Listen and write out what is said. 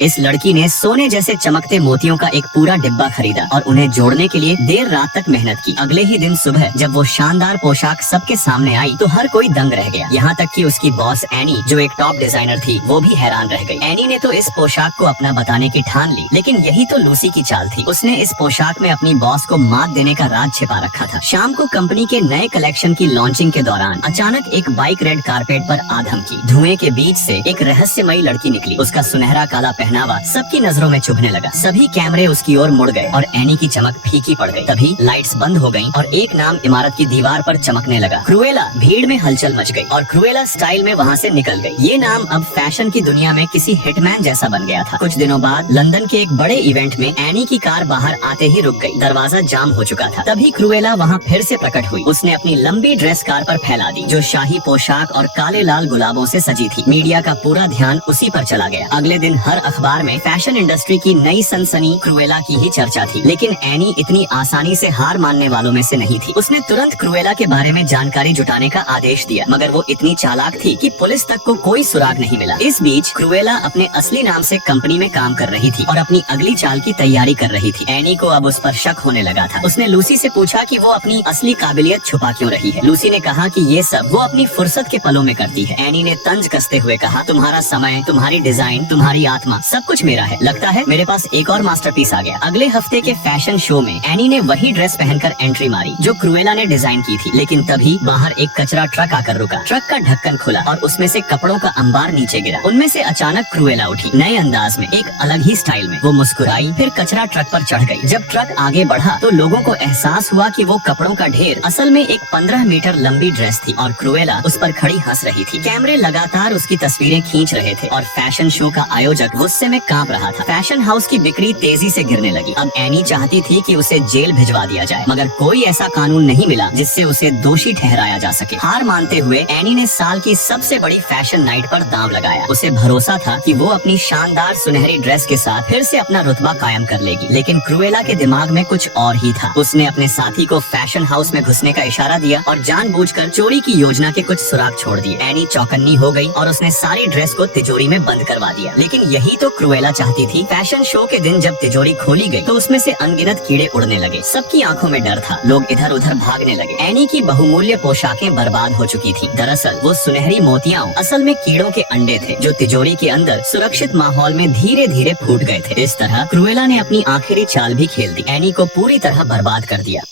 इस लड़की ने सोने जैसे चमकते मोतियों का एक पूरा डिब्बा खरीदा और उन्हें जोड़ने के लिए देर रात तक मेहनत की। अगले ही दिन सुबह जब वो शानदार पोशाक सबके सामने आई तो हर कोई दंग रह गया, यहाँ तक कि उसकी बॉस एनी जो एक टॉप डिजाइनर थी वो भी हैरान रह गई। एनी ने तो इस पोशाक को अपना बताने की ठान ली, लेकिन यही तो लूसी की चाल थी। उसने इस पोशाक में अपनी बॉस को मात देने का राज छिपा रखा था। शाम को कंपनी के नए कलेक्शन की लॉन्चिंग के दौरान अचानक एक बाइक रेड कारपेट पर आ धमकी। धुएं के बीच से एक रहस्यमयी लड़की निकली। उसका सुनहरा काला पहनावा सबकी नजरों में चुभने लगा। सभी कैमरे उसकी ओर मुड़ गए और एनी की चमक फीकी पड़ गई। तभी लाइट्स बंद हो गईं और एक नाम इमारत की दीवार पर चमकने लगा। क्रूएला। भीड़ में हलचल मच गई और क्रूएला स्टाइल में वहाँ से निकल गई। ये नाम अब फैशन की दुनिया में किसी हिटमैन जैसा बन गया था। कुछ दिनों बाद लंदन के एक बड़े इवेंट में एनी की कार बाहर आते ही रुक गई। दरवाजा जाम हो चुका था। तभी क्रूएला वहाँ फिर से प्रकट हुई। उसने अपनी लंबी ड्रेस कार पर फैला दी जो शाही पोशाक और काले लाल गुलाबों से सजी थी। मीडिया का पूरा ध्यान उसी पर चला गया। अगले दिन हर अखबार में फैशन इंडस्ट्री की नई सनसनी क्रूएला की ही चर्चा थी। लेकिन एनी इतनी आसानी से हार मानने वालों में से नहीं थी। उसने तुरंत क्रूएला के बारे में जानकारी जुटाने का आदेश दिया, मगर वो इतनी चालाक थी कि पुलिस तक को कोई सुराग नहीं मिला। इस बीच क्रूएला अपने असली नाम से कंपनी में काम कर रही थी और अपनी अगली चाल की तैयारी कर रही थी। एनी को अब उस पर शक होने लगा था। उसने लूसी से पूछा कि वो अपनी असली काबिलियत छुपा क्यों रही है। लूसी ने कहा कि ये सब वो अपनी फुर्सत के पलों में करती है। एनी ने तंज कसते हुए कहा, तुम्हारा समय, तुम्हारी डिजाइन, तुम्हारी आत्मा, सब कुछ मेरा है। लगता है मेरे पास एक और मास्टरपीस आ गया। अगले हफ्ते के फैशन शो में एनी ने वही ड्रेस पहनकर एंट्री मारी जो क्रूएला ने डिजाइन की थी। लेकिन तभी बाहर एक कचरा ट्रक आकर रुका। ट्रक का ढक्कन खुला और उसमें से कपड़ों का अंबार नीचे गिरा। उनमें से अचानक क्रूएला उठी, नए अंदाज में, एक अलग ही स्टाइल में। वो मुस्कुराई, फिर कचरा ट्रक पर चढ़ गई। जब ट्रक आगे बढ़ा तो लोगों को एहसास हुआ कि वो कपड़ों का ढेर असल में एक 15 मीटर लंबी ड्रेस थी और क्रूएला उस पर खड़ी हंस रही थी। कैमरे लगातार उसकी तस्वीरें खींच रहे थे और फैशन शो का आयोजक गुस्से में कांप रहा था। फैशन हाउस की बिक्री तेजी से गिरने लगी। अब एनी चाहती थी कि उसे जेल भिजवा दिया जाए, मगर कोई ऐसा कानून नहीं मिला जिससे उसे दोषी ठहराया जा सके। हार मानते हुए एनी ने साल की सबसे बड़ी फैशन नाइट पर दांव लगाया। उसे भरोसा था कि वो अपनी शानदार सुनहरी ड्रेस के साथ फिर से अपना रुतबा कायम कर लेगी। लेकिन क्रूएला के दिमाग में कुछ और ही था। उसने अपने साथी को फैशन हाउस में घुसने का इशारा दिया और जानबूझकर चोरी की योजना के कुछ सुराग छोड़ दिए। एनी चौकन्नी हो गई और उसने सारी ड्रेस को तिजोरी में बंद करवा दिया। लेकिन यही तो क्रूएला चाहती थी। फैशन शो के दिन जब तिजोरी खोली गई तो उसमें से अनगिनत कीड़े उड़ने लगे। सबकी आंखों में डर था। लोग इधर उधर भागने लगे। एनी की बहुमूल्य पोशाकें बर्बाद हो चुकी थी। दरअसल वो सुनहरी मोतियां असल में कीड़ों के अंडे थे जो तिजोरी के अंदर सुरक्षित माहौल में धीरे धीरे फूट गए थे। इस तरह क्रूएला ने अपनी आखिरी चाल भी खेल दी। एनी को पूरी तरह बर्बाद कर दिया।